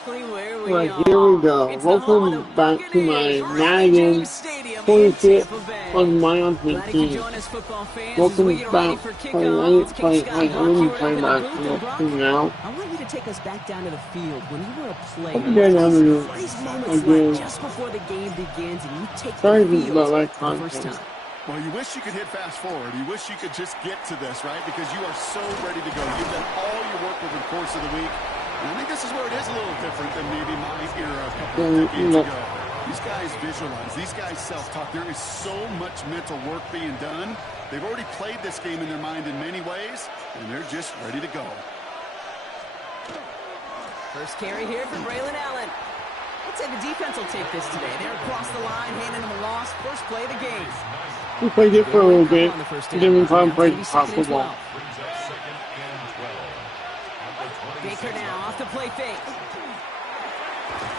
exactly where we Right, are. here we go. It's the home of Welcome the back to my Buccaneers, Raymond Madden James Stadium in 26 Tampa Bay. on my Ultimate Glad you could Team. join us, football fans, as we Welcome get ready back. for I kickoff. It's King didn't Scott play, I Brock here didn't at play Open the back Booth. to And the Brock, team now. I want you to take us back down to the field when you were a player. Hope you guys have What a these moments like good. just before the game begins and you take Sorry the field about that for the first content. time? Well, you wish you could hit fast forward. You wish you could just get to this, right? Because you are so ready to go. You've done all your work over the course of the week. And I think this is where it is a little different than maybe my era a couple of decades ago. These guys visualize. These guys self-talk. There is so much mental work being done. They've already played this game in their mind in many ways, and they're just ready to go. First carry here for Braylon Allen. I'd say the defense will take this today. They're across the line, handing them a loss. First play of the game. We played it for a little bit. Then we probably played top football. Baker now off the play fake.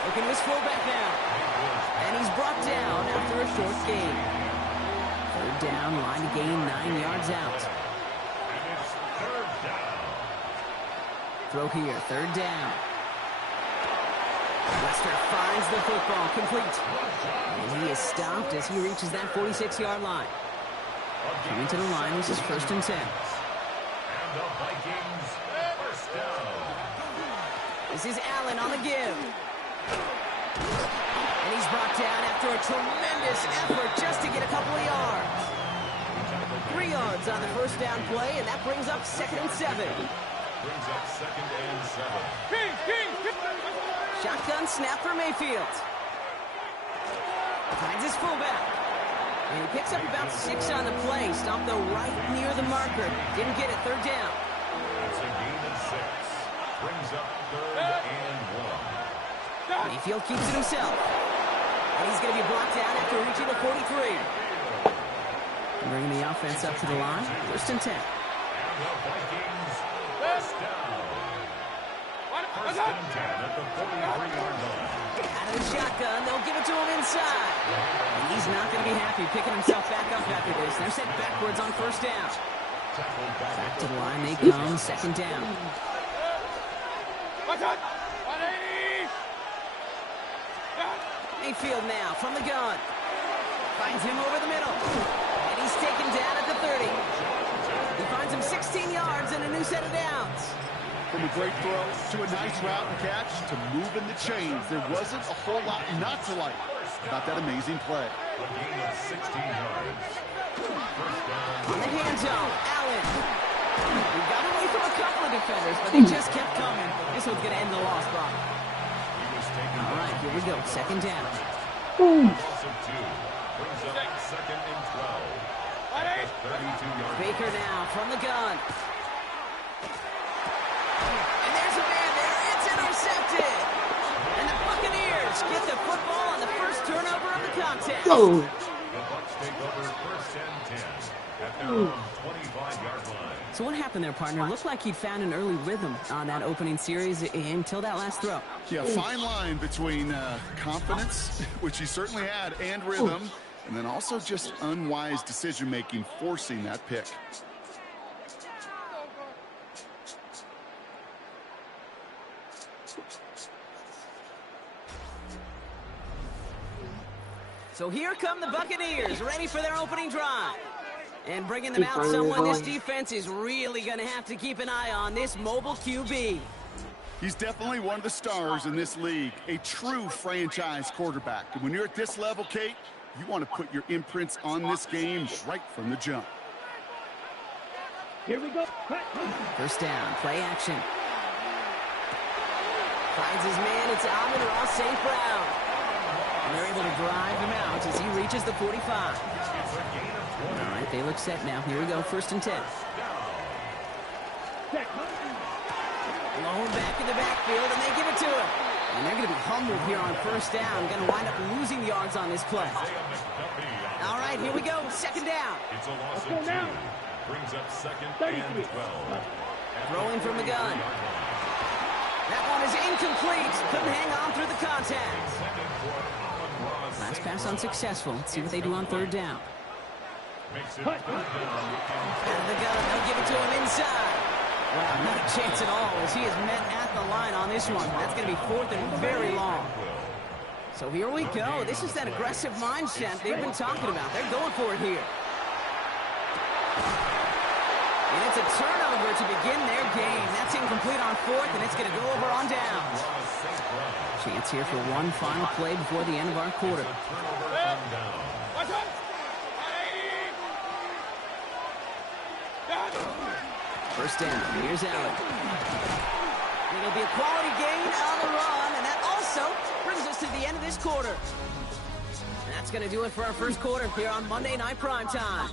Looking to his fullback now. And he's brought down after a short gain. Third down, line to gain 9 yards out. Throw here, third down. Lester finds the football, complete. And he is stopped as he reaches that 46-yard line. Coming to the line, this is 1st and 10. This is Allen on the give. And he's brought down after a tremendous effort just to get a couple of yards. 3 yards on the first down play, and that brings up 2nd and 7. Shotgun snap for Mayfield. Finds his fullback. And he picks up about 6 on the play. Stopped though right near the marker. Didn't get it, third down. It's a gain of 6. Brings up 3rd and 1. Mayfield keeps it himself. And he's going to be blocked down after reaching the 43. And bringing the offense up to the line. 1st and 10. And the Vikings first down. 1st and 10 at the 43-yard line. Out of the shotgun, they'll give it to him inside. And he's not going to be happy picking himself back up after this. They're sent backwards on 1st down. Back to the line they come, 2nd down. Mayfield now from the gun. Finds him over the middle. And he's taken down at the 30. He finds him 16 yards and a new set of downs. From a great throw to a nice route and catch to moving the chains, there wasn't a whole lot not to like about that amazing play. A gain of 16 yards. First down. On the hands off, Allen. He got away from a couple of defenders, but they just kept coming. This one's going to end the loss, Brock. He was taken All right, here we go. 2nd down. loss of 2. Brings up 2nd and 12. At the 32-yard line. Baker now from the gun. And there's a man there. It's intercepted. And the Buccaneers get the football on the first turnover of the contest. Go. The Bucs take over 1st and 10 at their own 25-yard line. So what happened there, partner? Looked like he'd found an early rhythm on that opening series until that last throw. Yeah, fine line between confidence, which he certainly had, and rhythm, and then also just unwise decision-making, forcing that pick. So here come the Buccaneers, ready for their opening drive. And bringing them out, someone this defense is really going to have to keep an eye on, this mobile QB. He's definitely one of the stars in this league, a true franchise quarterback. And when you're at this level, Kate, you want to put your imprints on this game right from the jump. Here we go. First down, play action. Finds his man, it's Amon-Ra St. Brown. And they're able to drive him out as he reaches the 45. All right, they look set now. Here we go, 1st and 10. Blown back in the backfield, and they give it to him. And they're going to be humbled here on 1st down. Going to wind up losing yards on this play. All right, here we go, 2nd down. It's a loss of 2. Brings up 2nd and 12. Throwing from the gun. That one is incomplete. Couldn't hang on through the contact. Last pass unsuccessful. Let's see what they do on 3rd down. Out of the gun, they'll give it to him inside. Well, not a chance at all as he is met at at the line on this one. That's going to be 4th and very long. So here we go. This is that aggressive mindset they've been talking about. They're going for it here. And it's a turnover to begin their game. That's incomplete on 4th, and it's going to go over on downs. Chance here for one final play before the end of our quarter. First down. Here's Allen. It'll be a quality gain on the run, and that also brings us to the end of this quarter. And that's going to do it for our first quarter here on Monday Night Primetime.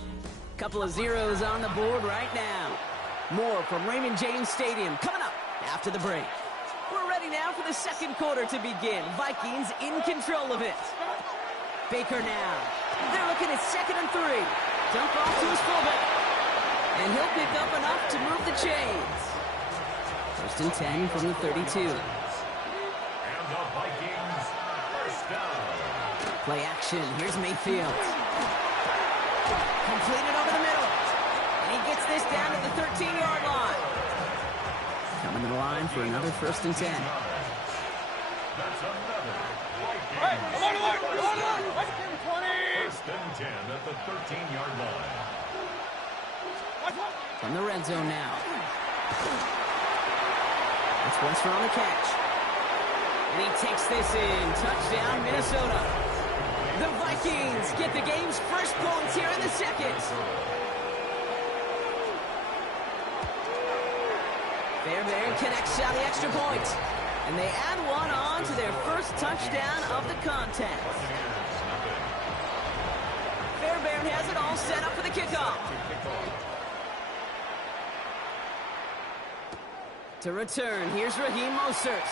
Couple of zeros on the board right now. More from Raymond James Stadium coming up after the break. We're ready now for the second quarter to begin. Vikings in control of it. Baker now. They're looking at 2nd and 3. Dump off to his fullback. And he'll pick up enough to move the chains. 1st and 10 from the 32. And the Vikings first down. Play action. Here's Mayfield. Completed over the middle. And he gets this down to the 13-yard line. Coming to the line for another 1st and 10. That's another Vikings. Hey, come on. 1st and 10 at the 13-yard line. From the red zone now. It's Wester on the catch. And he takes this in. Touchdown, Minnesota. The Vikings get the game's first points here in the second. Fairbairn connects on the extra point. And they add one on to their first touchdown of the contest. Fairbairn has it all set up for the kickoff. To return, here's Raheem Mostert.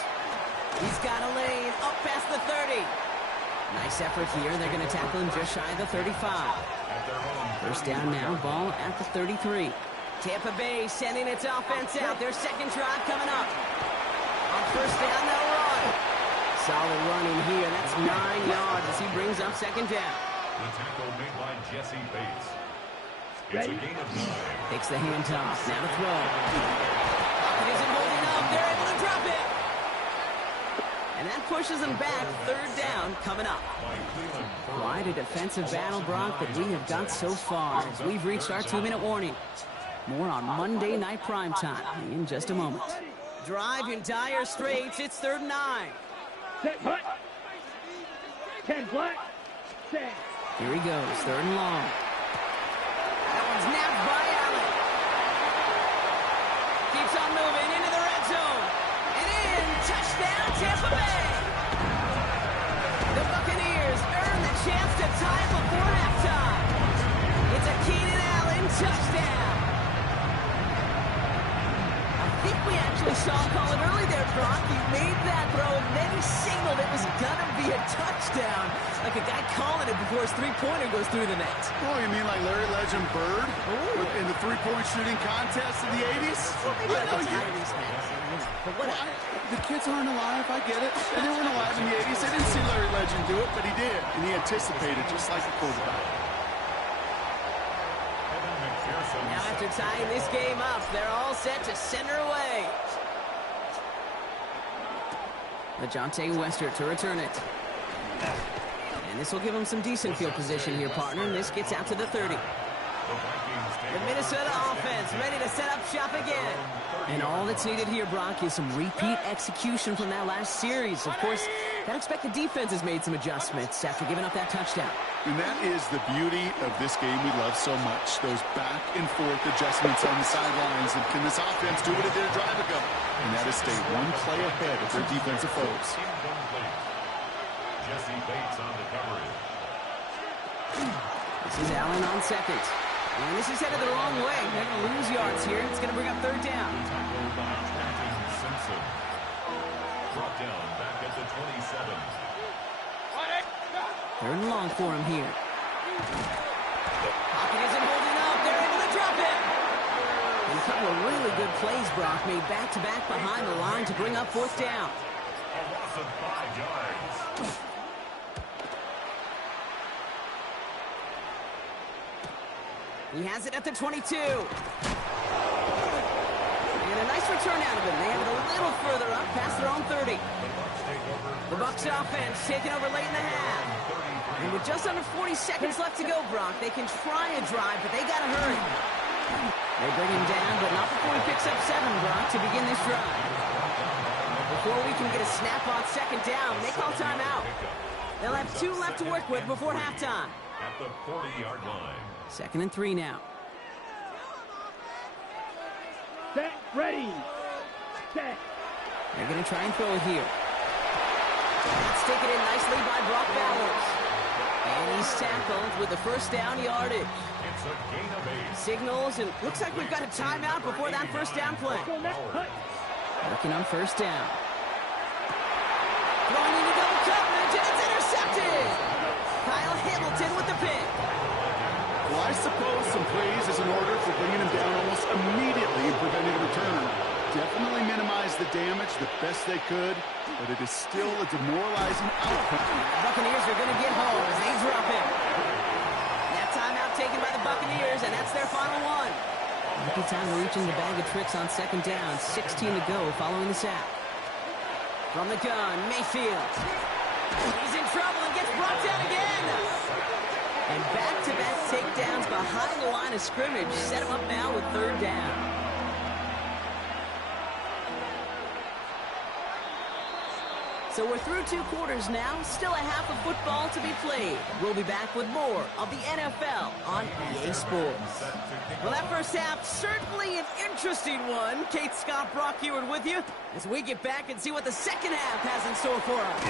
He's got a lane up past the 30. Nice effort here. They're going to tackle him just shy of the 35. First down now, ball at the 33. Tampa Bay sending its offense out. Their second drive coming up. On first down, they'll run. Solid running here. That's 9 yards as he brings up 2nd down. The tackle made by Jesse Bates. It's a gain of 9. Takes the handoff. Now to throw. It isn't holding up. They're able to drop it. And that pushes them back. 3rd down coming up. Quite a defensive battle, Brock, that we have got so far as we've reached our 2-minute warning. More on Monday Night Primetime in just a moment. Drive in dire straits. It's 3rd and 9. Set, hut. 10 black. Set. Here he goes. 3rd and long. That one's nabbed by Allen. Keeps on moving into the red zone. And in. Touchdown, Tampa Bay. The Buccaneers earn the chance to tie it before halftime. It's a Keenan Allen touchdown. I think we actually saw him call it early there, Brock. He made that throw, and then he signaled it was going to be a touchdown. Like a guy calling it before his three-pointer goes through the net. Oh, you mean like Larry Legend Bird in the three-point shooting contest in the 80s? Well, maybe like a Tyrese Maxey, but whatever. The kids aren't alive, I get it. And they weren't alive in the 80s. They didn't see Larry Legend do it, but he did. And he anticipated just like the quarterback. Now after tying this game up, they're all set to center away. LeJohntay Wester to return it. And this will give him some decent field position here, partner. And this gets out to the 30. The Minnesota offense ready to set up shop again. And all that's needed here, Brock, is some repeat execution from that last series. Of course, I expect the defense has made some adjustments after giving up that touchdown. And that is the beauty of this game we love so much. Those back and forth adjustments on the sidelines. And can this offense do what it did a drive ago? And that is stay one play ahead of their defensive foes. Jesse Bates on the coverage. This is Allen on 2nd. And this is headed the wrong way. They're going to lose yards here. It's going to bring up 3rd down. Tackled by Captain Simpson. Brought down back at the 27. 3rd and long for him here. Pocket isn't holding up. They're able to drop it. And a couple of really good plays, Brock, made back-to-back behind the line to bring up 4th down. A loss of 5 yards. He has it at the 22. And And a nice return out of him. They have it a little further up past their own 30. The Bucs offense taking over late in the half. And with just under 40 seconds left to go, Brock, they can try a drive, but they got to hurry. They bring him down, but not before he picks up 7, Brock, to begin this drive. Before we can get a snap on second down, they call timeout. They'll have 2 left to work with before halftime. At the 40-yard line. 2nd and 3 now. Set, ready, set. They're going to try and throw it here. That's taken in nicely by Brock Bowers. And he's tackled with the first down yardage. It's a gain of 8. Signals, and looks like we've got a timeout before that first down play. Go next, hut. Working on first down. Throwing into double coverage, and it's intercepted. Kyle Hamilton with the pick. Well, I suppose some praise is in order for bringing him down almost immediately and preventing a return. Definitely minimized the damage the best they could, but it is still a demoralizing outcome. The Buccaneers are going to get home as they drop it. That timeout taken by the Buccaneers, and that's their final one. Every time reaching the bag of tricks on second down, 16 to go following the sack. From the gun, Mayfield. He's in trouble and gets brought down again. And back-to-back takedowns behind the line of scrimmage set him up now with 3rd down. So we're through 2 quarters now, still a half of football to be played. We'll be back with more of the NFL on EA Sports. Well, that first half, certainly an interesting one. Kate Scott, Brock Heward with you as we get back and see what the second half has in store for us.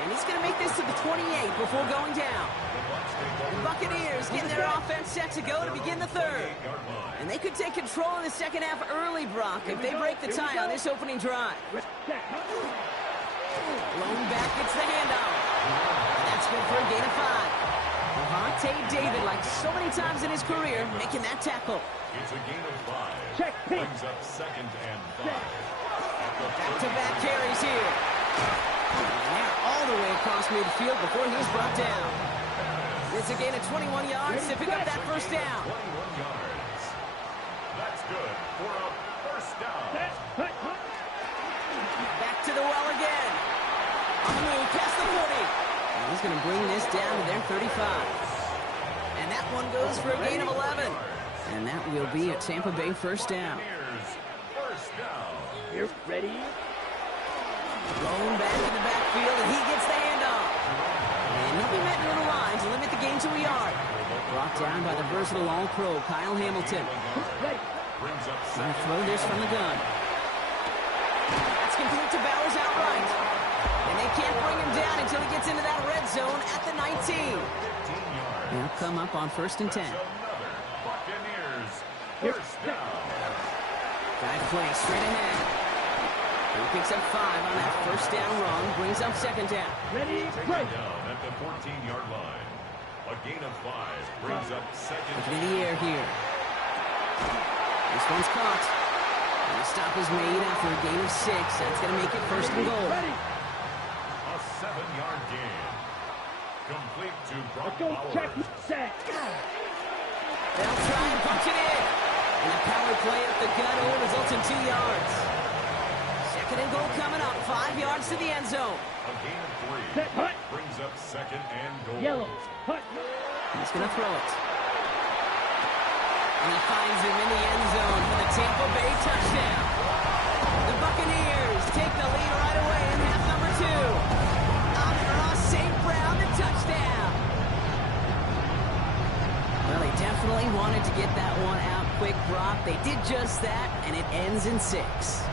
And he's going to make this to the 28 before going down. The Buccaneers getting their offense set to go to begin the 3rd. And they could take control of the second half early, Brock, if they break the tie on this opening drive. Blown back, gets the handoff. And that's good for a gain of 5. Devontae David, like so many times in his career, making that tackle. It's a gain of 5. Check, pick. Brings up 2nd and 5. Back-to-back carries here. And they're all the way across midfield before he's brought down. It's a gain of 21 yards to pick up that first down. 21 yards. That's good for a first down. Set, hut, hut. Back to the well again. On the move, past the 40. And he's going to bring this down to their 35. And that one goes for a gain of 11. And that will be a Tampa Bay first down. First down. Here, ready. Thrown back in the backfield, and he gets the handoff. And he'll be met near the line to limit the gain to a yard. Brought down by the versatile All-Pro, Kyle Hamilton. Ready. Brings up Going to throw this from the gun. That's complete to Bowers outright. And they can't bring him down until he gets into that red zone at the 19. They'll come up on 1st and 10. Buccaneers. First down. Guy play straight ahead. He picks up 5 on that first down run, brings up 2nd down. Ready, Taken break. down at the 14-yard line. A gain of 5 brings up 2nd. Looking in the air here. This one's caught. And the stop is made after a gain of 6. That's going to make it 1st and goal. Ready. A 7-yard gain. Complete to Brock Let's go, check, Bowers. set. They'll try and punch it in. And the power play up the gut only results in 2 yards. 2nd and goal coming up. 5 yards to the end zone. A gain of 3 Set, hut. brings up 2nd and goal. Yellow, hut. He's going to throw it. And he finds him in the end zone for the Tampa Bay touchdown. The Buccaneers take the lead right away in half number 2. Amon-Ra St. Brown, the touchdown. Well, they definitely wanted to get that one out quick, Brock. They did just that, and it ends in 6.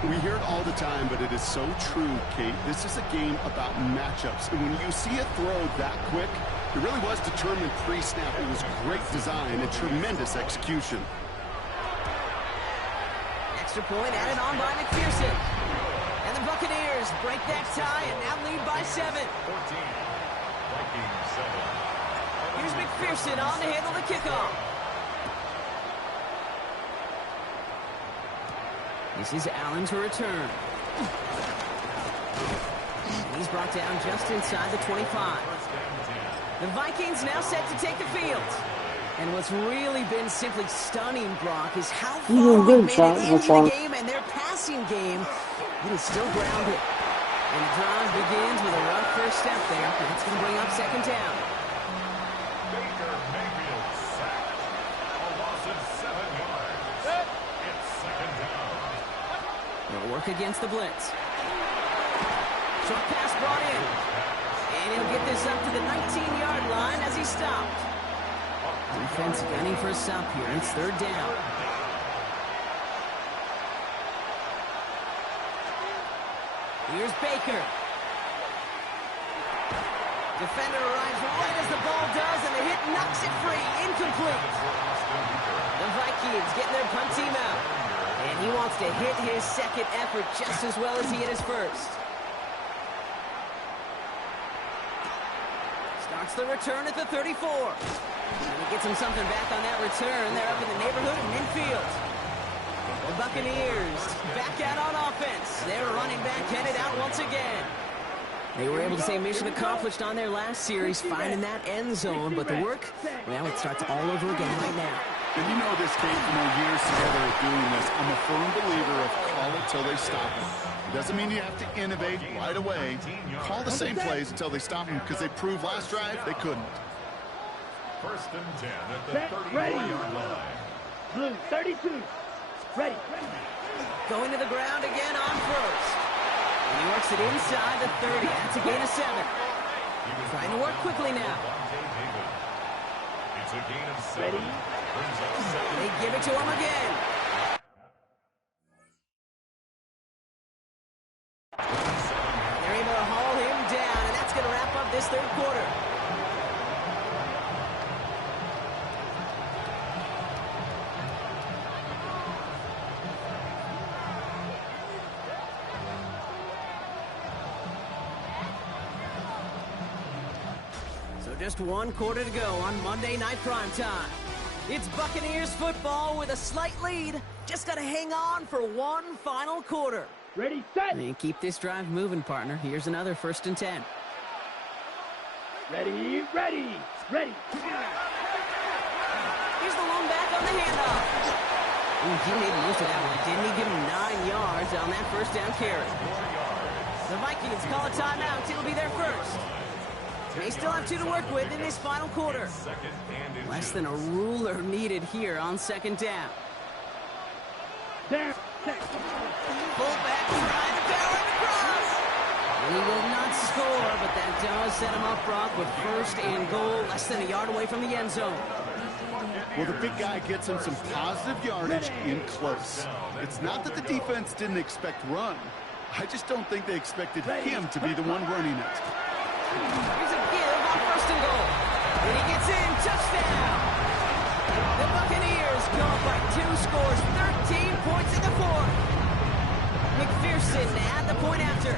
We hear it all the time, but it is so true, Kate. This is a game about matchups. And when you see a throw that quick, it really was determined pre-snap. It was great design and tremendous execution. Extra point added on by McPherson. And the Buccaneers break that tie and now lead by 7. 14. Vikings 7. Here's McPherson on to handle the kickoff. This is Allen to return. And he's brought down just inside the 25. First down 10. The Vikings now set to take the field. And what's really been simply stunning, Brock, is how He's a far good we've made shot it so into far. the game, and their passing game, it is still grounded. And the drive begins with a rough first step there. That's going to bring up second down. Baker Mayfield sacked. A loss of 7 yards. It's second down. They'll work against the blitz. Short pass brought in. And he'll get this up to the 19-yard line as he stopped. Defense gunning for a stop here. It's third down. Here's Baker. Defender arrives right as the ball does, and the hit knocks it free. Incomplete. The Vikings getting their punt team out. And he wants to hit his second effort just as well as he hit his first. Starts the return at the 34. And he gets him something back on that return. They're up in the neighborhood of midfield. The Buccaneers back out on offense. Their running back headed out once again. They were able to say mission accomplished on their last series, finding that end zone. But the work, well, it starts all over again right now. And you know this came from our years together of doing this. I'm a firm believer of call it till they stop it. It doesn't mean you have to innovate right away. Call the same plays until they stop them, because they proved last drive they couldn't. First and 10 at the Set, ready. 34-yard line. Blue 32. Ready. Going to the ground again on first. And he works it inside the 30. That's a gain of 7. Trying to work quickly now. It's a gain of 7. Ready. Brings up second. They give it to him again. They're able to haul him down, and that's going to wrap up this third quarter. So just one quarter to go on Monday Night Primetime. It's Buccaneers football with a slight lead. Just got to hang on for one final quarter. Ready, set. And keep this drive moving, partner. Here's another first and 10. Ready, ready, ready. Here's the lone back on the handoff. Ooh, he made the most of that one, didn't he? Give him 9 yards on that first down carry. The Vikings call a timeout. It'll be their first. They still have 2 to work with in this final quarter. Less than a ruler needed here on second down. There, set. Fullback trying to power across. And he will not score, but that does set him up, Brock, with first and goal, less than a yard away from the end zone. Well, the big guy gets him some positive yardage in close. It's not that the defense didn't expect run. I just don't think they expected him to be the one running it. Here's a give on first and goal. And he gets in. Touchdown. The Buccaneers go up by 2 scores, 13 points in the fourth. McPherson at the point after.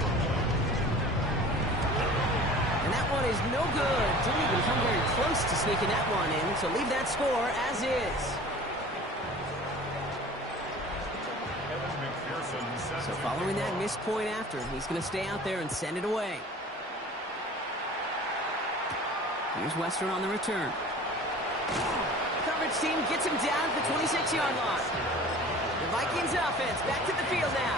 And that one is no good. Didn't even come very close to sneaking that one in. So leave that score as is. So following that missed point after, he's going to stay out there and send it away. Here's Western on the return. Coverage team gets him down at the 26-yard line. The Vikings offense back to the field now.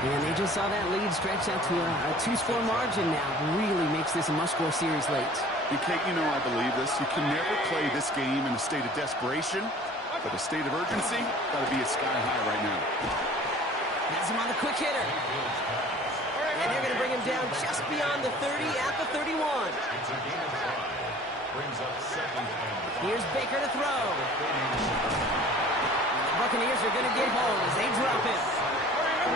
And they just saw that lead stretch out to a 2-score margin now. Really makes this a must-score series late. And Kate, you know I believe this. You can never play this game in a state of desperation, but a state of urgency got to be at sky high right now. Has him on the quick hitter. And they're going to bring him down just beyond the 30 at the 31. It's a gain of 5. Brings up second and 5. Here's Baker to throw. The Buccaneers are going to get home as they drop him.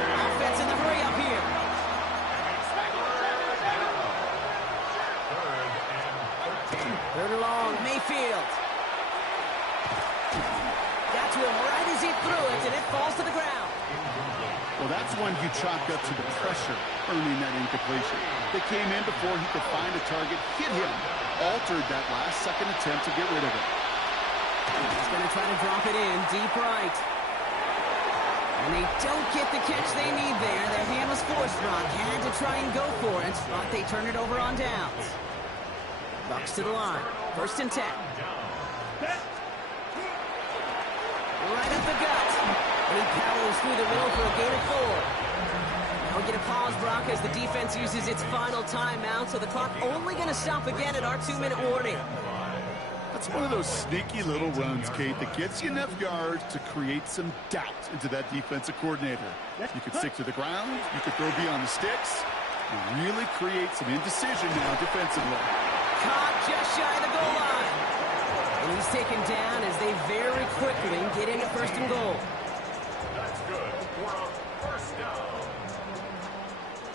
Offense in the hurry up here. Third and long, Mayfield. Got to him right as he threw it, and it falls to the ground. Well, that's when you chalk up to the pressure earning that incompletion. They came in before he could find a target, hit him, altered that last-second attempt to get rid of it. He's going to try to drop it in deep right. And they don't get the catch they need there. Their hand was forced, Brock. Had to try and go for it, but they turn it over on downs. Bucks to the line. First and 10. Right up the gut. And he powers through the middle for a gain of 4. Now we get a pause, Brock, as the defense uses its final timeout, so the clock only going to stop again at our 2-minute warning. That's one of those sneaky little runs, Kate, that gets you enough yards to create some doubt into that defensive coordinator. You could stick to the ground, you could throw beyond the sticks, and really create some indecision now defensively. Caught just shy of the goal line. And he's taken down as they very quickly get into 1st and goal. That's good for a first down.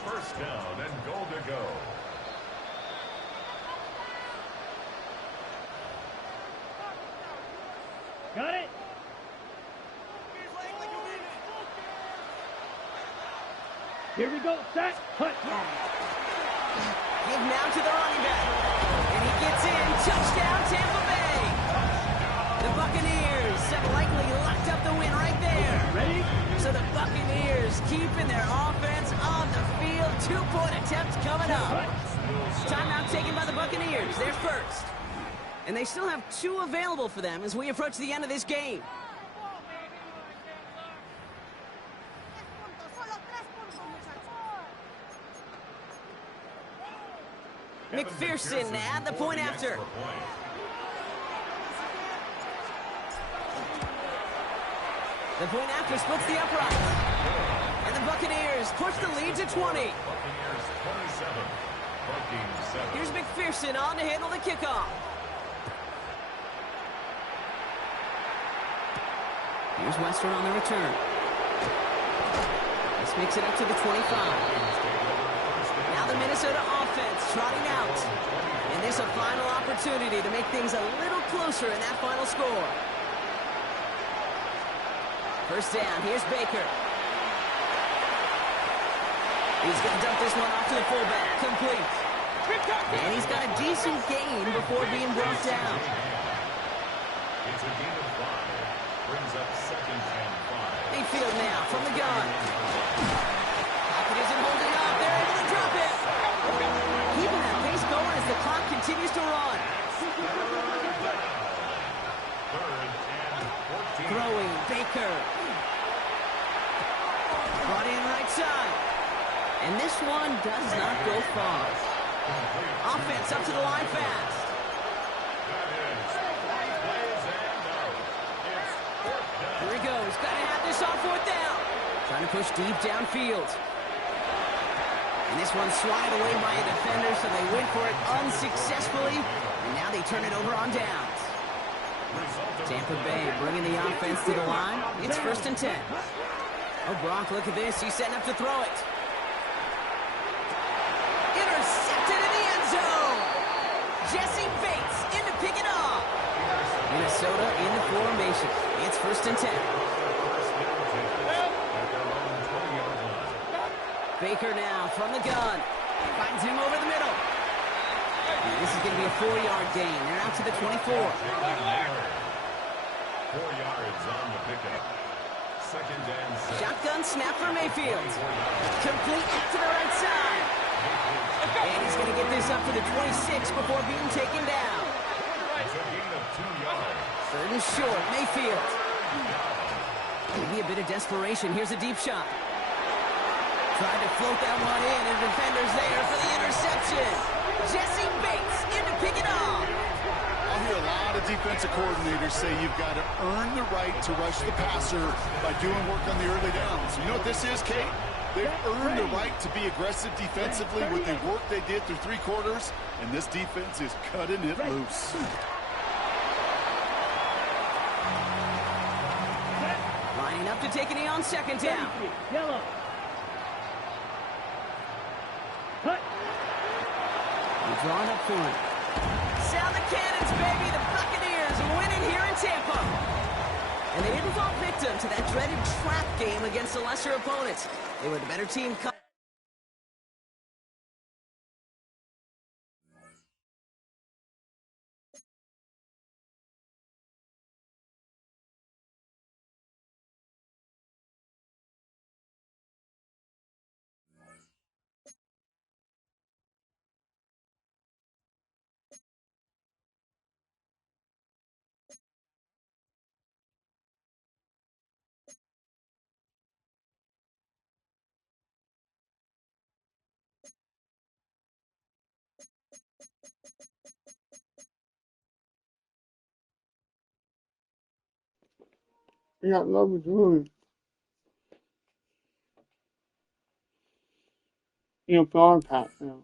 First down and goal to go. Got it? Here we go, set, touchdown. Give now to the running back. And he gets in. Touchdown, Tampa Bay. The Buccaneers have likely locked up the win right there. Ready? So the Buccaneers keeping their offense on the field. 2-point attempt coming up. Timeout taken by the Buccaneers. They're first. And they still have 2 available for them as we approach the end of this game. McPherson at the point after. The point after splits the upright. And the Buccaneers push the lead to 20. Buccaneers 27. Vikings 7. Here's McPherson on to handle the kickoff. Here's Western on the return. This makes it up to the 25. Now the Minnesota offense trotting out. And this a final opportunity to make things a little closer in that final score. First down, here's Baker. He's going to dump this one off to the fullback. Complete. And he's got a decent gain before being brought down. It's a gain of 5. Brings up 2nd and 5. Mayfield now from the gun. Pocket isn't holding up. They're able to drop it. Keeping that pace going as the clock continues to run. Third and 14. Throwing, Baker. Brought in right side. And this one does not go far. Offense up to the line fast. That is 3 plays and out. It's 4th down. Here he goes. Got to have this on 4th down. Trying to push deep downfield. And this one's swatted away by a defender, so they went for it unsuccessfully. And now they turn it over on downs. Tampa Bay bringing the offense to the line. It's 1st and 10. Oh, Brock, look at this. He's setting up to throw it. Intercepted in the end zone. Jesse Bates in to pick it off. Minnesota in the formation. It's 1st and 10. Baker now from the gun. Finds him over the middle. And this is going to be a 4-yard gain. They're out to the 24. 4 yards on the pickup. 2nd and 6. Shotgun snap for Mayfield. Complete out to the right side. And he's going to get this up to the 26 before being taken down. It's a gain of 2 yards. 3rd and short, Mayfield. Maybe a bit of desperation. Here's a deep shot. Tried to float that one in, and the defender's there for the interception. Jesse Bates in to pick it off. I hear a lot of defensive coordinators say you've got to earn the right to rush the passer by doing work on the early downs. You know what this is, Kate? They've earned the right to be aggressive defensively with the work they did through 3 quarters, and this defense is cutting it loose. Lining up to take a knee on 2nd down. Yellow. Cut. They're drawing up for it. Sound the cannons, baby. The Buccaneers winning here in Tampa. And they didn't fall victim to that dreaded trap game against a lesser opponent. They were the better team. I got love with jewelry. You know, flower pot now.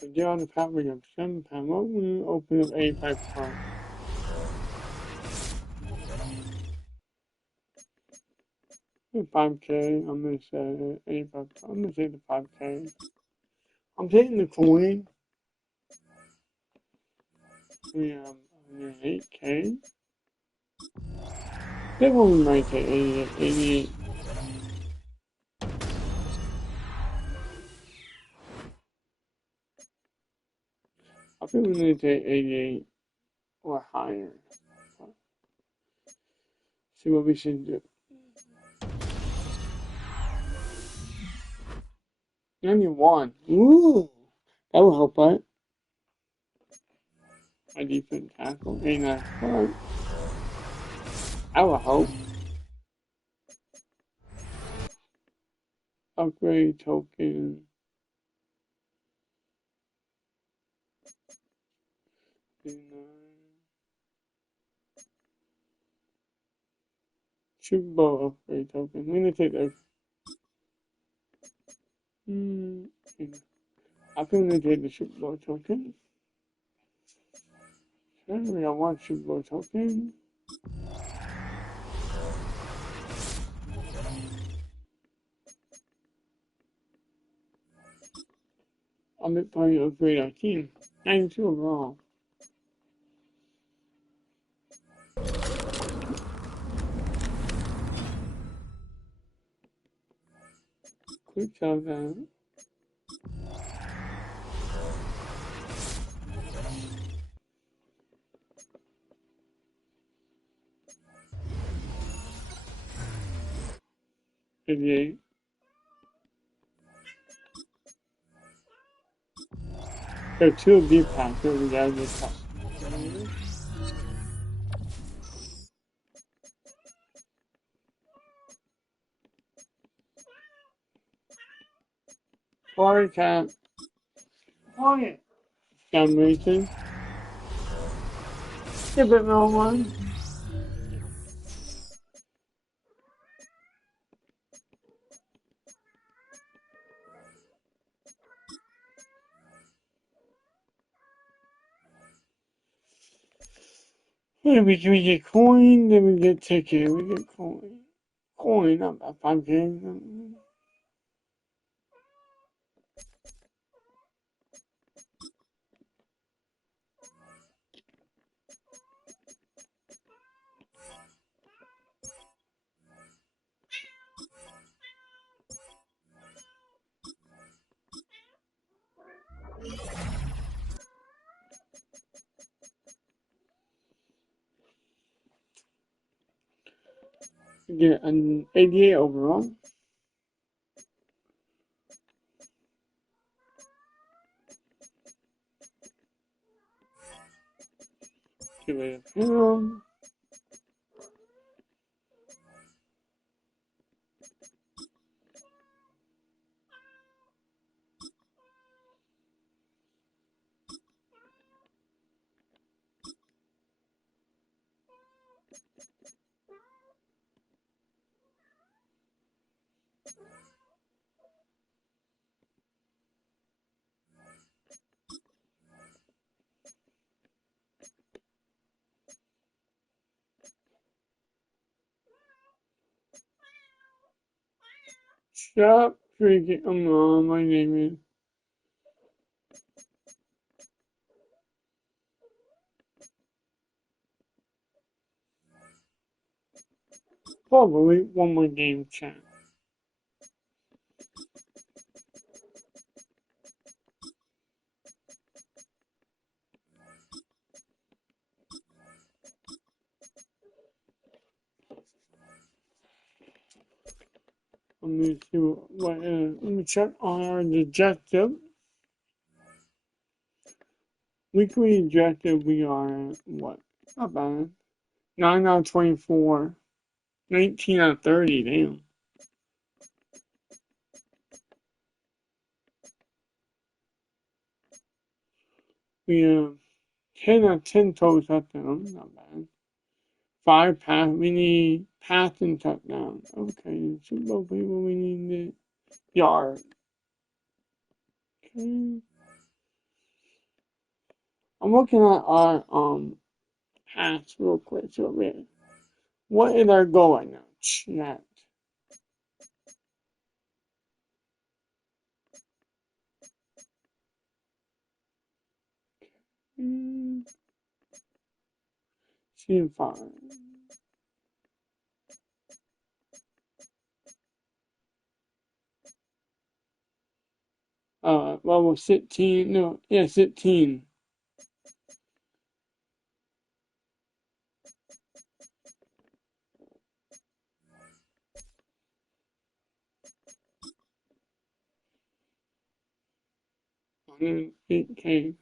But they're on the fabric of 7 pounds. What would you open up 85 pounds? 5K, I'm gonna say 85. I'm gonna say the 5K. I'm taking the coin. We 8K. They only might take 88. I think we need to take 88 or higher. See what we should do. 91. Ooh, that will help, right? My defense tackle. 89. Alright. I will help. Upgrade token. 89. Super Bowl upgrade token. I'm gonna take that. I think I'm gonna take the Super Bowl token. Certainly, I want Super Bowl token. I'm at probably upgrade our team. 92 overall. Quick job that. Fifty-eight. There are two deep packs here we gotta get top. Quiet cat. Quiet. Down racing. Give it no one. We get coin, then we get ticket. We get coin. Coin, not about 5K. We get an 88 overall. Give it a pound. Stop freaking. My name is. Probably one more game chat. Let me see what let me check on our objective. Weekly objective, we are, what? Not bad. 9 out of 24. 19 out of 30, damn. We have 10 out of 10 total touchdowns, not bad. 5 pass, we need passing touchdown. Okay, Super Bowl people, we need the yard. Okay. I'm looking at our, pass real quick, so man. What is our goal right now? Chat. Team 5. Level 16, no, yeah, 16. $108K.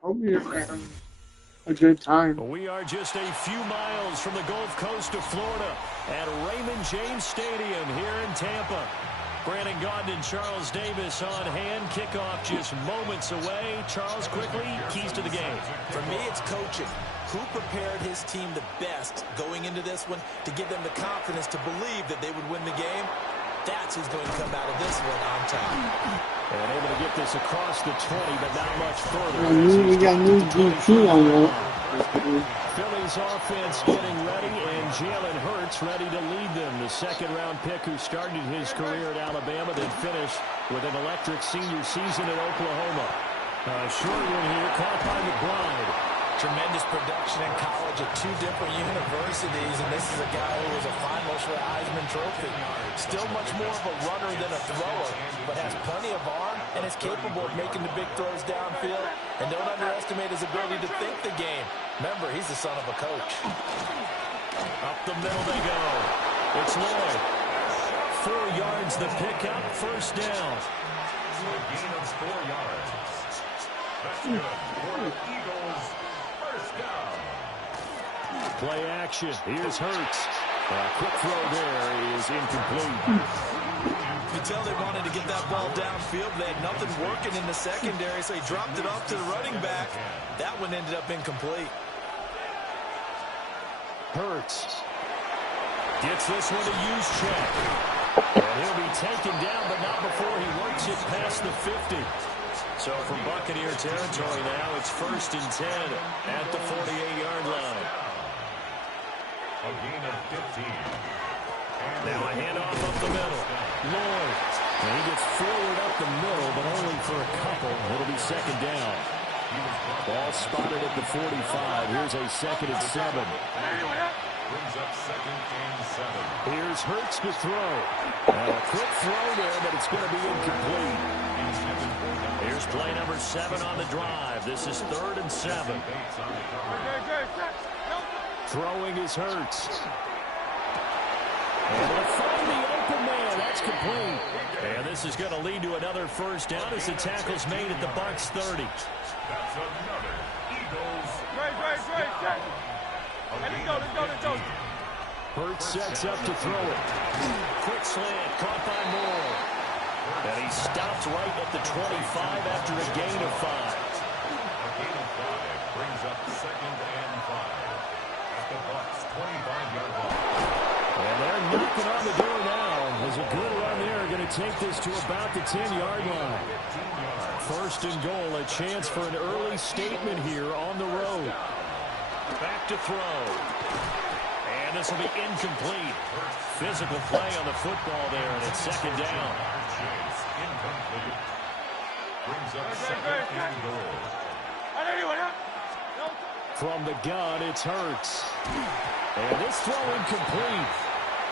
Hope you're having a good time. We are just a few miles from the Gulf Coast of Florida at Raymond James Stadium here in Tampa. Brandon Gaudin and Charles Davis on hand. Kickoff just moments away. Charles, quickly, keys to the game. For me, it's coaching. Who prepared his team the best going into this one to give them the confidence to believe that they would win the game? That's who's going to come out of this one on top. And able to get this across the 20, but not much further. We got new DT on that. Philly's offense getting ready, and Jalen Hurts ready to lead them. The second-round pick who started his career at Alabama, then finished with an electric senior season at Oklahoma. Short one here, caught by McBride. Tremendous production in college at 2 different universities, and this is a guy who was a finalist for the Heisman Trophy. Still much more of a runner than a thrower, but has plenty of arm and is capable of making the big throws downfield. And don't underestimate his ability to think the game. Remember, he's the son of a coach. Up the middle they go. It's Lloyd. 4 yards the pickup, first down. A gain of 4 yards. That's good for the Eagles. First down. Play action. Here's Hurts. Quick throw there is incomplete. You could tell they wanted to get that ball downfield. They had nothing working in the secondary, so he dropped it off to the running back. That one ended up incomplete. Hurts gets this one to use check. And he'll be taken down, but not before he works it past the 50. So from Buccaneer territory now, it's 1st and 10 at the 48-yard line. A gain of 15. Now a handoff up the middle. Lloyd. And he gets forward up the middle, but only for a couple. It'll be second down. Ball spotted at the 45. Here's a 2nd and 7. Brings up 2nd and 7. Here's Hurts to throw. And a quick throw there, but it's going to be incomplete. Here's play number 7 on the drive. This is 3rd and 7. Throwing is Hurts. And they'll find the open man. That's complete. And this is going to lead to another first down as the tackle's made at the Bucs 30. That's another Eagles. Let's go. Hurts sets up to throw it. Quick slant, caught by Moore. And he stopped right at the 25 after a gain of 5. A gain of 5 brings up 2nd and 5. At the Bucs 25-yard line. And they're knocking on the door now. There's a good run there. Going to take this to about the 10-yard line. 1st and goal. A chance for an early statement here on the road. Back to throw. And this will be incomplete. Physical play on the football there, and it's 2nd down. Incomplete. Brings up 2nd and goal. From the gun, it's Hurts. And this throw incomplete.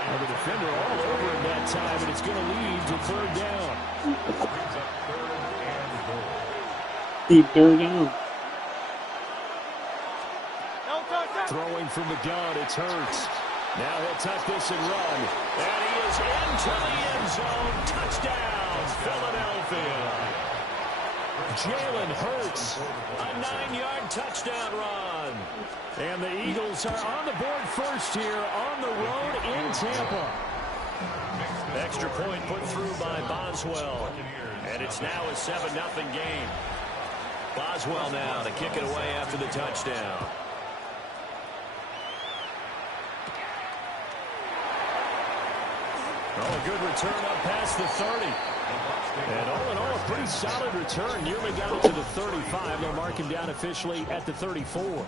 And the defender all over him that time, and it's going to lead to 3rd down. Brings up 3rd and goal. Be third down. Throwing from the gun, it's Hurts. Now he'll tuck this and run. And he is into the end zone. Touchdown, Philadelphia. Jalen Hurts, a 9-yard touchdown run. And the Eagles are on the board first here on the road in Tampa. Extra point put through by Boswell. And it's now a 7-0 game. Boswell now to kick it away after the touchdown. Oh, a good return up past the 30. And all in all, a pretty solid return. Nearly got it to the 35. They'll mark him down officially at the 34.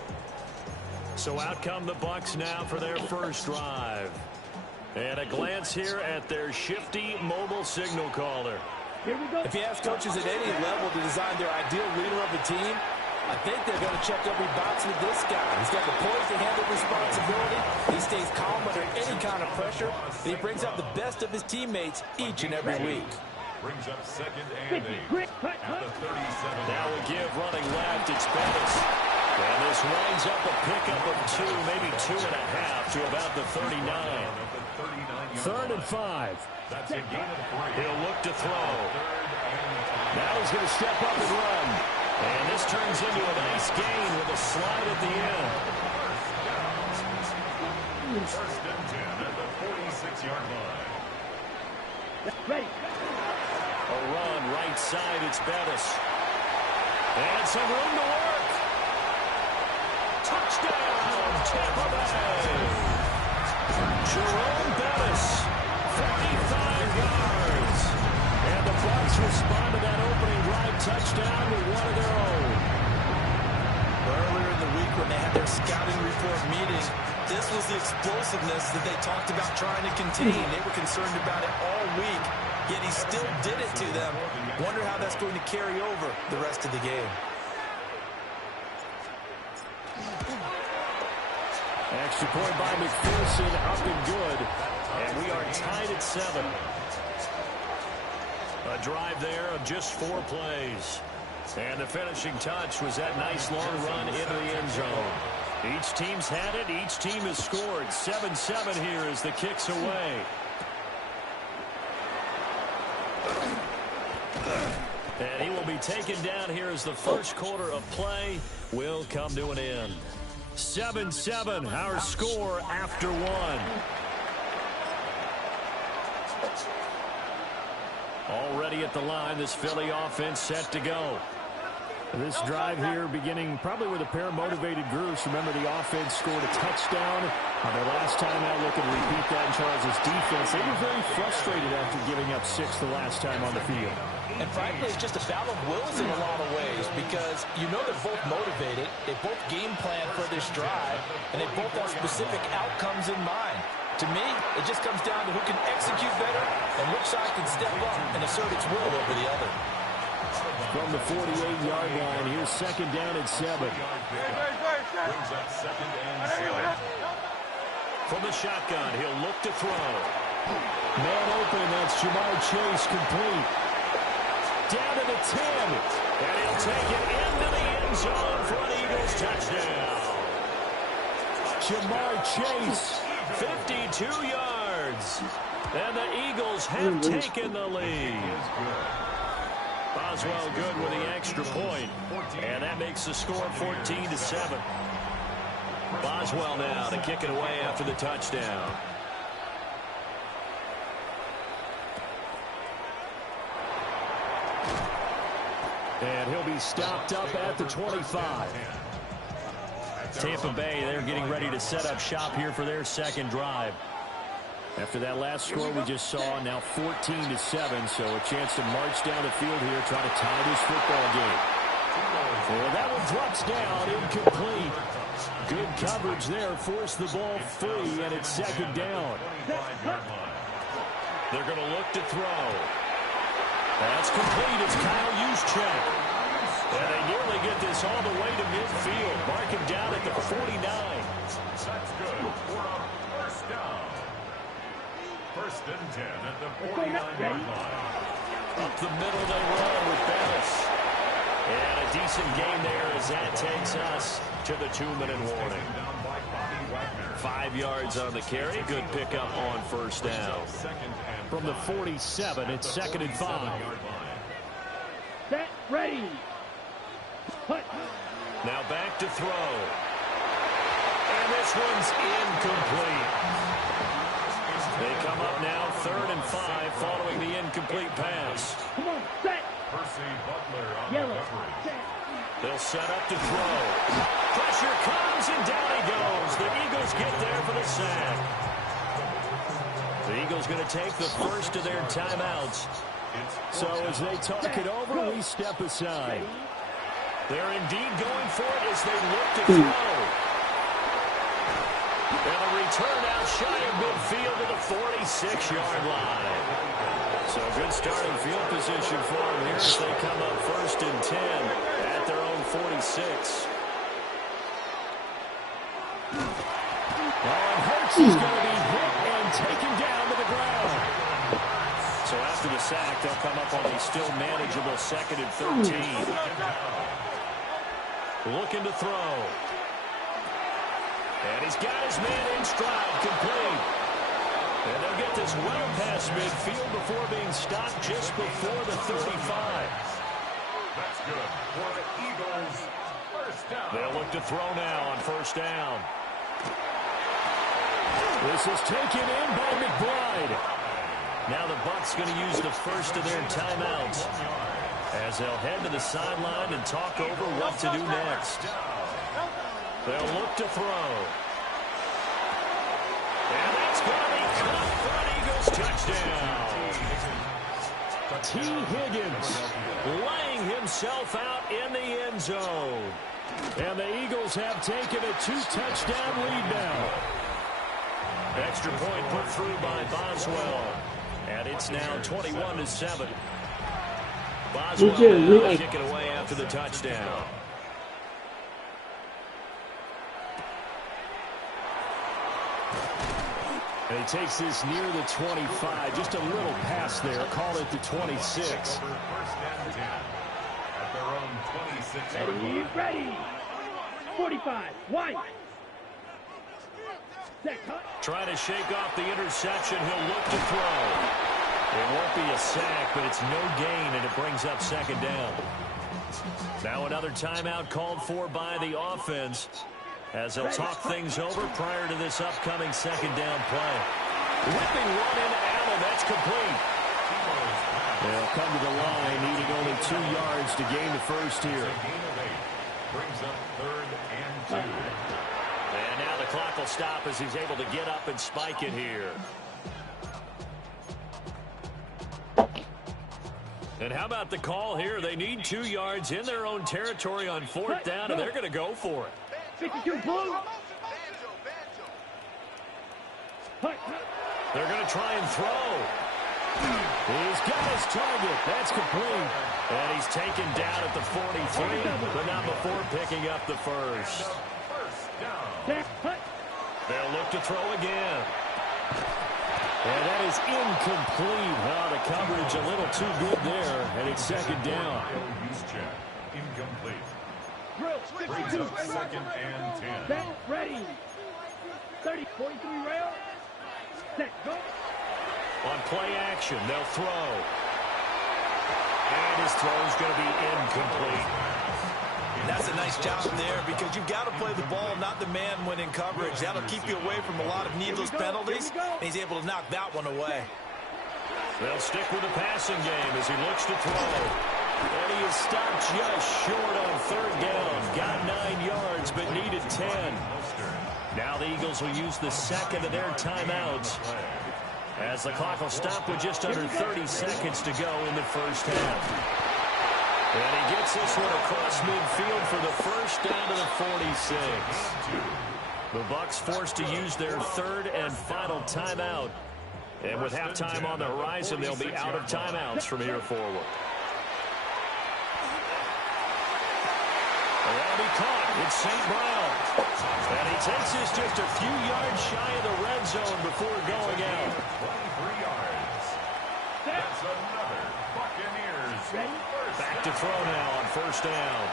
So out come the Bucs now for their first drive. And a glance here at their shifty mobile signal caller. Here we go. If you ask coaches at any level to design their ideal leader of the team, I think they're going to check every box with this guy. He's got the poise to handle responsibility. He stays calm under any kind of pressure. And he brings out the best of his teammates each and every week. Brings up 2nd and 8 at the 37. Now we give running left. It's Bettis. And this winds up a pickup of 2, maybe 2.5 to about the 39. 3rd and 5. That's a gain of 3. He'll look to throw. Now he's going to step up and run. And this turns into a nice gain with a slide at the end. First and 10 at the 46-yard line. Ready. A run right side, it's Bettis. And some room to work. Touchdown, Tampa Bay. Jerome Bettis, 45 yards. And the Bucs respond to that opening drive touchdown with one of their own. Earlier in the week when they had their scouting report meeting, this was the explosiveness that they talked about trying to contain. They were concerned about it all week, yet he still did it to them. Wonder how that's going to carry over the rest of the game. Extra point by McPherson, up and good. And we are tied at 7. A drive there of just 4 plays. And the finishing touch was that nice long run into the end zone. Each team's had it. Each team has scored. 7-7 here as the kick's away. And he will be taken down here as the first quarter of play will come to an end. 7-7, our score after 1. Already at the line, this Philly offense set to go. This drive here beginning probably with a pair of motivated groups. Remember, the offense scored a touchdown on their last time out. Looking to repeat that in Charles' defense. They were very frustrated after giving up 6 the last time on the field. And frankly, it's just a battle of wills in a lot of ways because you know they're both motivated. They both game plan for this drive, and they both have specific outcomes in mind. To me, it just comes down to who can execute better and which side can step up and assert its will over the other. From the 48-yard line, here's 2nd down and 7. Brings up 2nd and 7. From the shotgun, he'll look to throw. Man open, that's Jamar Chase, complete. Down to the 10. And he'll take it into the end zone for an Eagles touchdown. Jamar Chase, 52 yards. And the Eagles have taken the lead. Boswell good with the extra point. And that makes the score 14-7. Boswell now to kick it away after the touchdown. And he'll be stopped up at the 25. Tampa Bay, they're getting ready to set up shop here for their second drive. After that last score we just saw, now 14-7, so a chance to march down the field here, try to tie this football game. Well, that one drops down, incomplete. Good coverage there, forced the ball free, and it's 2nd down. They're going to look to throw. That's complete. It's Kyle Juszczyk. And they nearly get this all the way to midfield. Mark him down at the 49. That's good for a first down. 1st and 10 at the 49-yard line. Up the middle they run with Bettis. And a decent game there as that takes us to the 2-minute warning. 5 yards on the carry. Good pickup on first down. From the 47, it's 2nd and 5. Set, ready. Put. Now back to throw. And this one's incomplete. They come up now 3rd and 5 following the incomplete pass. Come on, set. Yellow. Set. They'll set up to throw. Pressure comes and down he goes. The Eagles get there for the sack. The Eagles going to take the first of their timeouts. So as they talk it over, we step aside. They're indeed going for it as they look to throw. And a return out shy of midfield to the 46-yard line. So good starting field position for them here as they come up 1st and 10 at their own 46. And Hurts is going to be hit and taken down to the ground. So after the sack, they'll come up on a still manageable 2nd and 13. Looking to throw. And he's got his man in stride, complete. And they'll get this well past midfield before being stopped just before the 35. That's good for the Eagles. First down. They'll look to throw now on first down. This is taken in by McBride. Now the Bucs going to use the first of their timeouts as they'll head to the sideline and talk over what to do next. They'll look to throw. And that's going to be caught for an Eagles touchdown. T. Higgins laying himself out in the end zone. And the Eagles have taken a 2-touchdown lead now. Extra point put through by Boswell. And it's now 21-7. Boswell now kick it away after the touchdown. And he takes this near the 25. Just a little pass there. Call it the 26. First and 10 at their own 26. Ready. 45. White. Set, cut. Trying to shake off the interception. He'll look to throw. It won't be a sack, but it's no gain, and it brings up 2nd down. Now another timeout called for by the offense as they'll talk things over prior to this upcoming 2nd down play. Whipping one into Allen. That's complete. They'll come to the line, needing only 2 yards to gain the first here. Brings up 3rd and 2. And now the clock will stop as he's able to get up and spike it here. And how about the call here? They need 2 yards in their own territory on 4th down, and they're going to go for it. 52 blue. They're going to try and throw. He's got his target. That's complete. And he's taken down at the 43, but not before picking up the first. They'll look to throw again. And that is incomplete. Oh, the coverage a little too good there, and it's 2nd down. Use check. Incomplete. Drill. Brings 52. up 2nd and 10. Set, ready. 30. 43 rail. Set, go. On play action, they'll throw. And his throw's going to be incomplete. That's a nice job there because you've got to play the ball, not the man when in coverage. That'll keep you away from a lot of needless penalties. And he's able to knock that one away. They'll stick with the passing game as he looks to throw. And he is stopped just short on 3rd down. Got 9 yards, but needed 10. Now the Eagles will use the 2nd of their timeouts as the clock will stop with just under 30 seconds to go in the first half. And he gets this one across midfield for the first down to the 46. The Bucs forced to use their 3rd and final timeout. And with halftime on the horizon, they'll be out of timeouts from here forward. And he caught. It's St. Brown. And he takes this just a few yards shy of the red zone before going out. 23 yards. That's another Buccaneers Back to throw now on first down.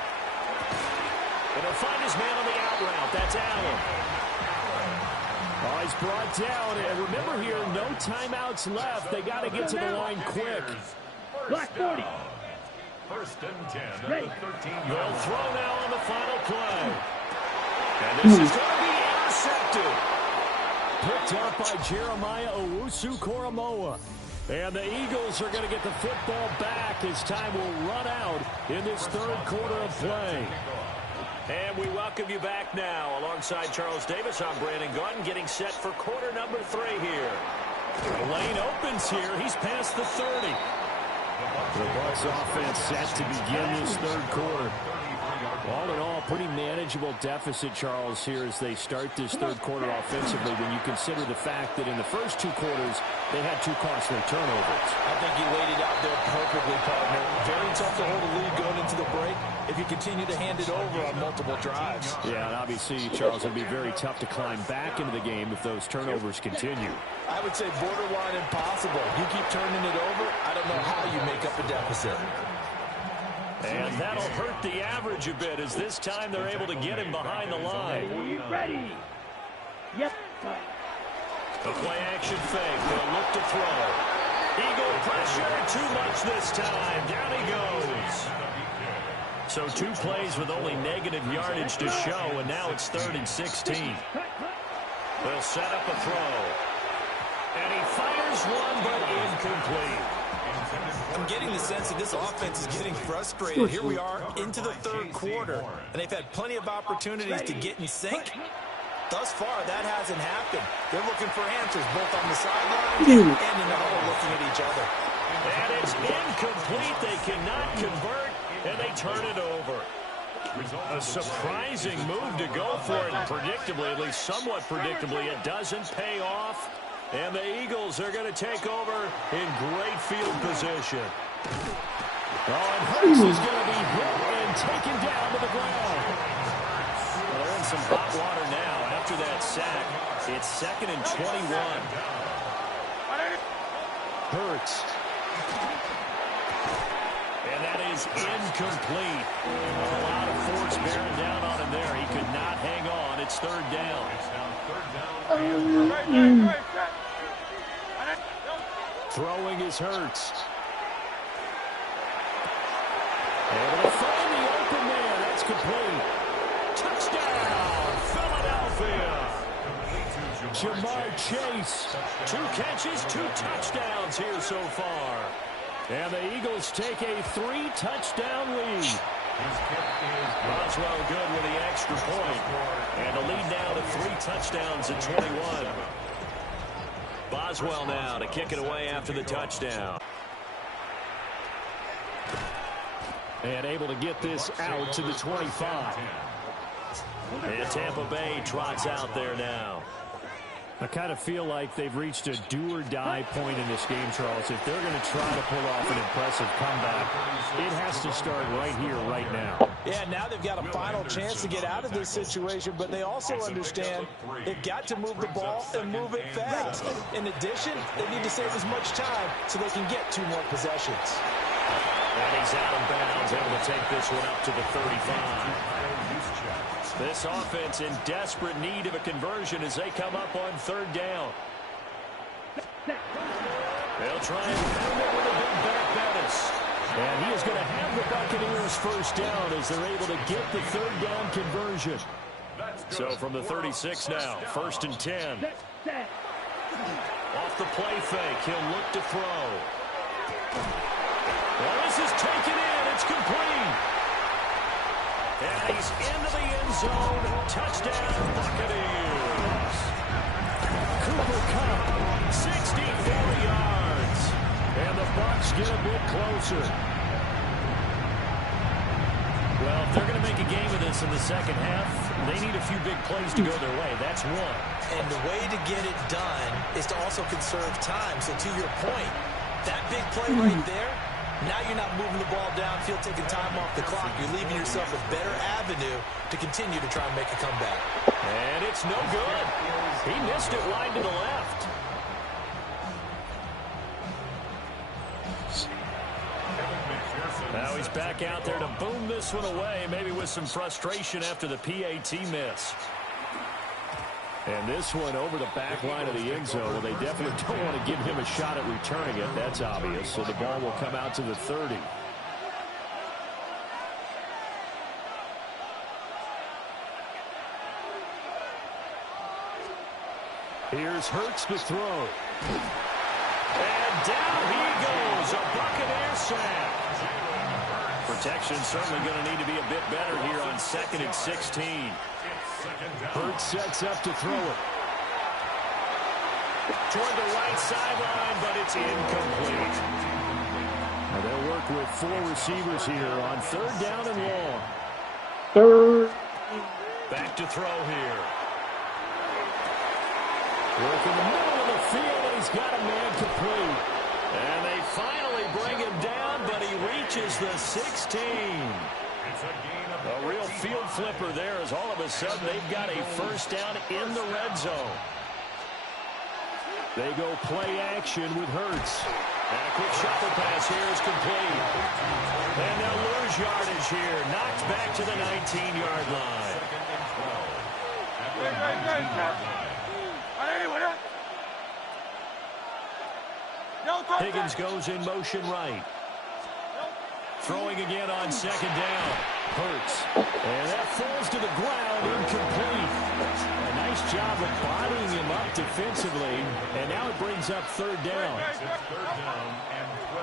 And he'll find his man on the out route. That's Allen. Oh, he's brought down. And remember here, no timeouts left. They got to get to the line quick. Black 40. First and 10 at the 13-yard They'll line. throw now on the final play. And this is going to be intercepted. Picked up by Jeremiah Owusu-Koramoah. And the Eagles are going to get the football back as time will run out in this third quarter of play. And we welcome you back now. Alongside Charles Davis, I'm Brandon Gaudin, getting set for quarter number 3 here. The lane opens here. He's past the 30. The Bucs offense set to begin this third quarter. All in all, pretty manageable deficit, Charles, here as they start this third quarter offensively when you consider the fact that in the first 2 quarters, they had 2 costly turnovers. I think you laid it out there perfectly, partner. Very tough to hold a lead going into the break if you continue to hand it over on multiple drives. Yeah, and obviously, Charles, it would be very tough to climb back into the game if those turnovers continue. I would say borderline impossible. You keep turning it over, I don't know how you make up a deficit. And that'll hurt the average a bit as this time they're able to get him behind the line. Are you ready? Yep. The play action fake. They'll look to throw. Eagle pressure. Too much this time. Down he goes. So 2 plays with only negative yardage to show, and now it's 3rd and 16. They'll set up a throw. And he fires one, but incomplete. I'm getting the sense that this offense is getting frustrated. Here we are into the third quarter, and they've had plenty of opportunities to get in sync. Thus far, that hasn't happened. They're looking for answers both on the sidelines and in the huddle looking at each other. And it's incomplete. They cannot convert, and they turn it over. A surprising move to go for it, and predictably, at least somewhat predictably, it doesn't pay off. And the Eagles are going to take over in great field position. Oh, and Hurts is going to be hit and taken down to the ground. Well, they're in some hot water now after that sack. It's 2nd and 21. Hurts. And that is incomplete. A lot of force bearing down on him there. He could not hang on. It's 3rd down. Throwing is Hurts. Able to find the open man. That's complete. Touchdown, Philadelphia. Jamar Chase. 2 catches, 2 touchdowns here so far. And the Eagles take a 3-touchdown lead. Boswell good with the extra point. And a lead now to 3 touchdowns at 21. Boswell now to kick it away after the touchdown. And able to get this out to the 25. And Tampa Bay trots out there now. I kind of feel like they've reached a do-or-die point in this game, Charles. If they're going to try to pull off an impressive comeback, it has to start right here, right now. Yeah, now they've got a final chance to get out of this situation, but they also understand they've got to move the ball and move it fast. In addition, they need to save as much time so they can get 2 more possessions. And he's out of bounds, able to take this one up to the 35. This offense in desperate need of a conversion as they come up on 3rd down. They'll try and pound it with a big back Bettis. And he is going to have the Buccaneers first down as they're able to get the 3rd down conversion. So from the 36 now, 1st and 10. Off the play fake, he'll look to throw. Well, this is taken in. It's complete. And he's into the end zone. Touchdown, Buccaneers. Cooper Kupp, 64 yards. And the Bucs get a bit closer. Well, if they're going to make a game of this in the second half, they need a few big plays to go their way. That's one. And the way to get it done is to also conserve time. So to your point, that big play right there, now you're not moving the ball downfield, taking time off the clock. You're leaving yourself a better avenue to continue to try and make a comeback. And it's no good. He missed it wide to the left. back out there to boom this one away, maybe with some frustration after the PAT miss. And this one over the back line of the end zone. Well, they definitely don't want to give him a shot at returning it. That's obvious. So the ball will come out to the 30. Here's Hurts to throw. And down he goes. A Buccaneer sack. Protection certainly going to need to be a bit better here on 2nd and 16. Hurts sets up to throw it. Toward the right sideline, but it's incomplete. Now they'll work with 4 receivers here on 3rd down and long. Third. Back to throw here. Work in the middle of the field, and he's got a man complete. And they finally bring him down, but he reaches the 16. A real field flipper there as all of a sudden they've got a 1st down in the red zone. They go play action with Hurts. And a quick shuffle pass here is complete. And they'll lose yardage here. Knocked back to the 19-yard line. Higgins goes in motion right. Throwing again on 2nd down. Hurts. And that falls to the ground, incomplete. A nice job of bodying him up defensively. And now it brings up 3rd down.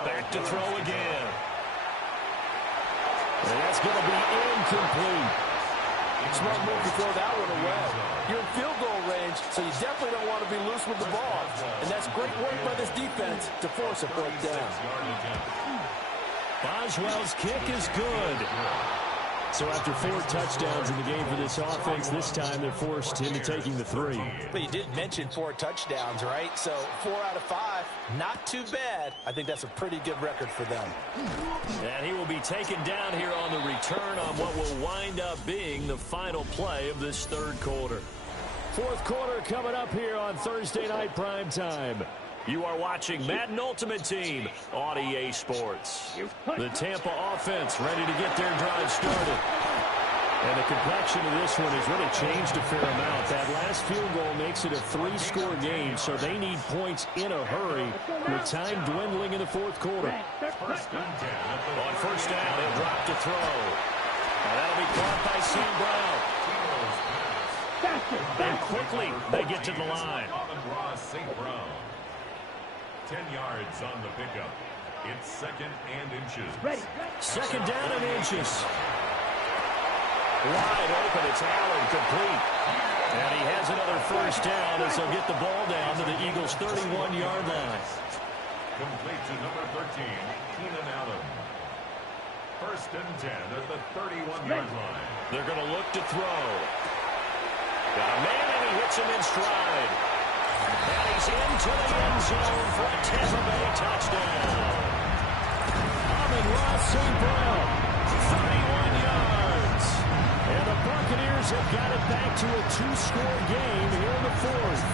Back to throw again. And that's going to be incomplete. Smart move to throw that one away. You're in field goal range, so you definitely don't want to be loose with the ball. And that's great work by this defense to force a 4th down. Boswell's kick is good. So after 4 touchdowns in the game for this offense, this time they're forced into taking the 3. But you did mention 4 touchdowns, right? So 4 out of 5, not too bad. I think that's a pretty good record for them. And he will be taken down here on the return on what will wind up being the final play of this 3rd quarter. 4th quarter coming up here on Thursday Night Prime Time. You are watching Madden Ultimate Team on EA Sports. The Tampa offense ready to get their drive started. And the complexion of this one has really changed a fair amount. That last field goal makes it a 3-score game, so they need points in a hurry with time dwindling in the 4th quarter. On 1st down, he'll drop to throw. And that'll be caught by St. Brown. And quickly, they get to the line. 10 yards on the pickup. It's 2nd and inches. 2nd down and inches. Wide open. It's Allen, complete. And he has another 1st down as they'll get the ball down to the Eagles' 31-yard line. Complete to number 13, Keenan Allen. 1st and 10 at the 31-yard line. They're going to look to throw. Got a man, and he hits him in stride. And he's into the end zone for a Tampa Bay touchdown. Amon-Ra St. Brown, 31 yards. And the Buccaneers have got it back to a 2-score game here in the 4th.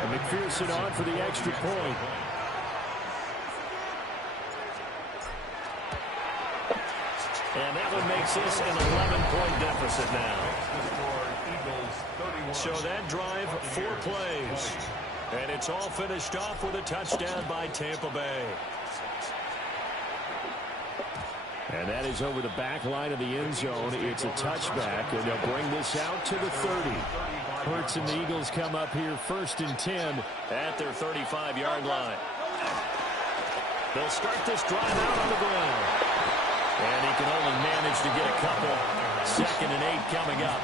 And McPherson on for the extra point. And that one makes this an 11-point deficit now. So that drive, 4 plays. And it's all finished off with a touchdown by Tampa Bay. And that is over the back line of the end zone. It's a touchback, and they'll bring this out to the 30. Hurts and the Eagles come up here 1st and 10 at their 35-yard line. They'll start this drive out on the ground. And he can only manage to get a couple. 2nd and 8 coming up.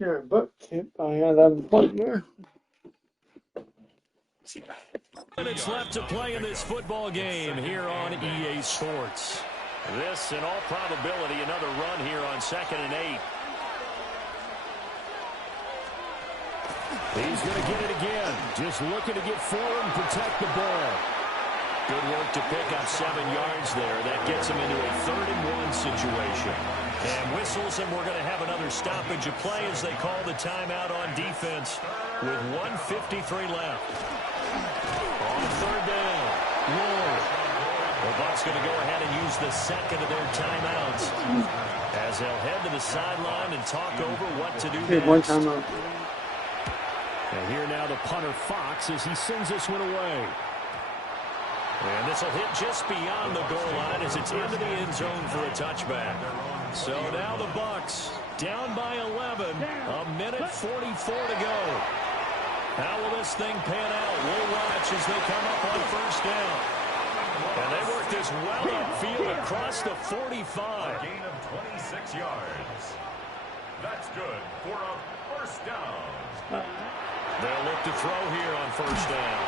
Yeah, but hit by 11 points more. Minutes left to play in this football game here on EA Sports. This, in all probability, another run here on 2nd and 8. He's going to get it again. Just looking to get forward and protect the ball. Good work to pick up 7 yards there. That gets him into a 3rd and 1 situation. And whistles, and we're going to have another stoppage of play as they call the timeout on defense with 1:53 left. On 3rd down. The Bucs going to go ahead and use the second of their timeouts as they'll head to the sideline and talk over what to do next. One timeout. And here now the punter Fox as he sends this one away. And this will hit just beyond the goal line as it's into the end zone for a touchback. So now the Bucs down by 11, a minute 44 to go. How will this thing pan out? We'll watch as they come up on 1st down. And they work this well upfield across the 45. A gain of 26 yards. That's good for a 1st down. They'll look to throw here on 1st down.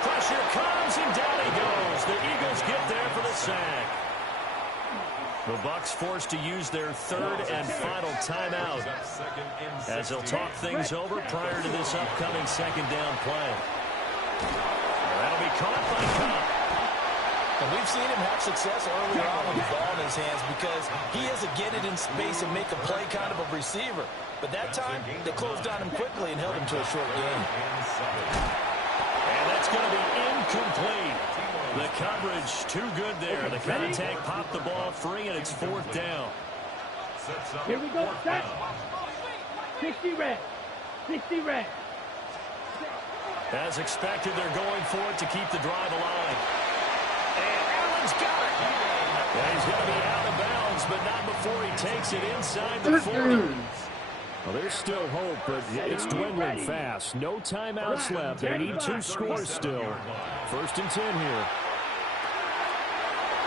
Pressure comes, and down he goes. The Eagles get there for the sack. The Bucs forced to use their 3rd and final timeout as they'll talk things over prior to this upcoming 2nd down play. That'll be caught by Cup. And we've seen him have success early on with the ball in his hands because he has to get it in space and make a play kind of a receiver. But that time, they closed on him quickly and held him to a short gain. And that's going to be incomplete. The coverage too good there. The contact popped the ball free, and it's 4th down. Here we go, set. 60 red. 60 red. As expected, they're going for it to keep the drive alive. And Allen's got it. And he's going to be out of bounds, but not before he takes it inside the 40. Well, there's still hope, but it's dwindling fast. No timeouts left. They need 2 scores still. 1st and 10 here.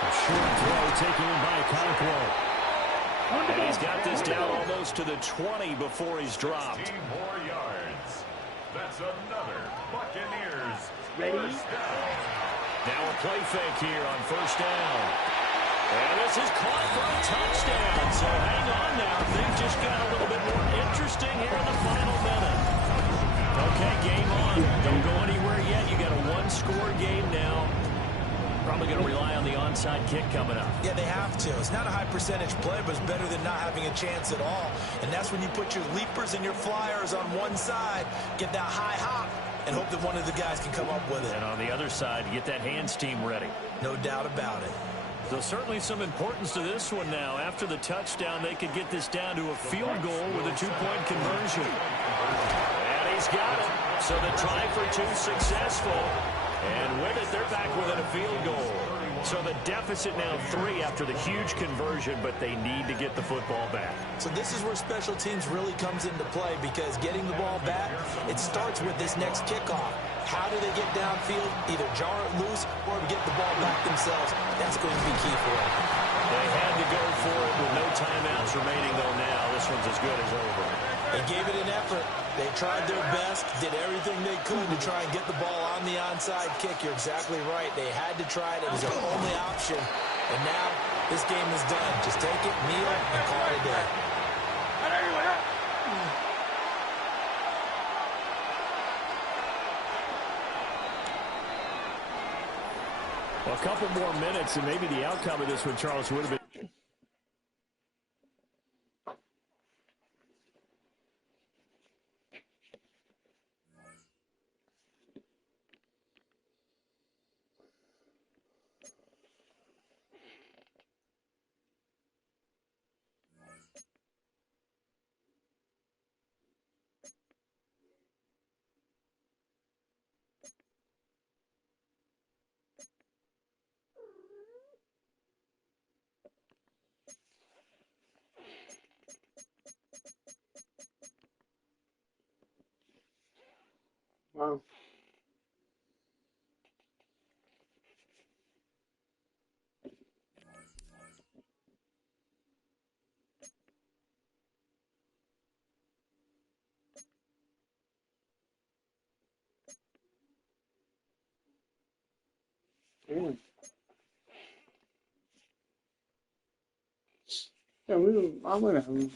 A short throw taken in by Conquo. And he's got this down almost to the 20 before he's dropped. 15 more yards. That's another Buccaneers Ready? 1st down. Now a play fake here on 1st down. And this is caught for a touchdown. So hang on now. Things just got a little bit more interesting here in the final minute. Okay, game on. Don't go anywhere yet. You got a 1-score game now. Probably going to rely on the onside kick coming up. Yeah, they have to. It's not a high percentage play, but it's better than not having a chance at all. And that's when you put your leapers and your flyers on one side, get that high hop, and hope that one of the guys can come up with it. And on the other side, get that hands team ready. No doubt about it. So certainly some importance to this one now. After the touchdown, they could get this down to a field goal with a 2-point conversion. And he's got it. So the try for 2 successful. And with it, they're back within a field goal. So the deficit now 3 after the huge conversion, but they need to get the football back. So this is where special teams really comes into play because getting the ball back, it starts with this next kickoff. How do they get downfield? Either jar it loose or get the ball back themselves. That's going to be key for them. They had to go for it with no timeouts remaining, though, now. This one's as good as over. They gave it an effort. They tried their best, did everything they could to try and get the ball on the onside kick. You're exactly right. They had to try it. It was their only option. And now this game is done. Just take it, kneel, and call it a day. A couple more minutes, and maybe the outcome of this one, Charles, would have been. Damn. Yeah, I'm gonna have him.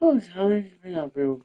Okay, yeah, Bill,